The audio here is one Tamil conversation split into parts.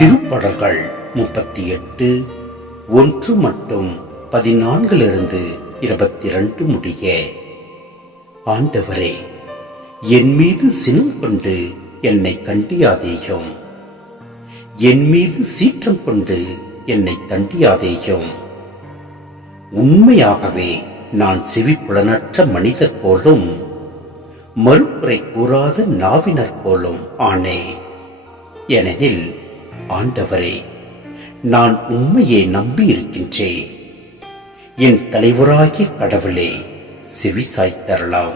திருப்படல்கள் முப்பத்தி எட்டு ஒன்று மட்டும் பதினான்கிலிருந்து இருபத்தி ரெண்டு முடிய. ஆண்டவரே என் மீது சினம் கொண்டு என்னை கண்டியாதேயும். என் மீது சீற்றம் கொண்டு என்னை தண்டியாதேயும். உண்மையாகவே நான் செவிப்புலனற்ற மனிதர் போலும் மறுப்புரை கூறாத நாவினர் போலும் ஆனே. ஏனெனில் ஆண்டவரே நான் உண்மையை நம்பி இருக்கின்றேன் என் தலைவராகிய கடவுளே செவிசாய்த் தரலாம்.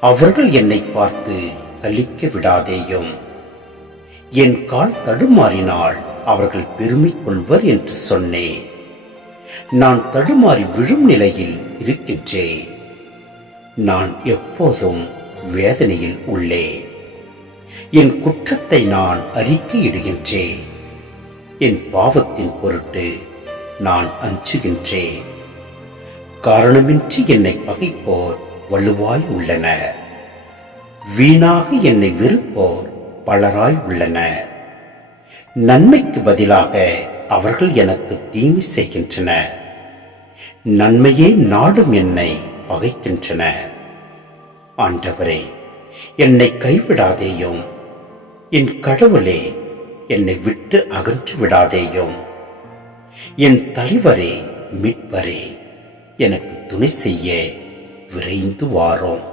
அவர்கள் என்னை பார்த்து கழிக்க விடாதேயும். என் கால் தடுமாறினால் அவர்கள் பெருமை கொள்வர் என்று சொன்னேன். நான் தடுமாறி விழும் நிலையில் இருக்கின்றேன். நான் எப்போதும் வேதனையில் உள்ளேன். என் குற்றத்தை நான் அறிக்கையிடுகின்றேன். என் பாவத்தின் பொருட்டு நான் அஞ்சுகின்றேன். காரணமின்றி என்னை பகைப்போர் வலுவாய் உள்ளனர். வீணாக என்னை வெறுப்போர் பலராய் உள்ளனர். நன்மைக்கு பதிலாக அவர்கள் எனக்கு தீமை செய்கின்றனர். நன்மையே நாடும் என்னை பகைக்கின்றனர். ஆண்டவரே என்னை கைவிடாதேயும். என் கடவுளே என்னை விட்டு அகன்று விடாதேயும் என் தலைவரே மீட்பரே எனக்கு துணை செய்ய விரைந்து வாரோம்.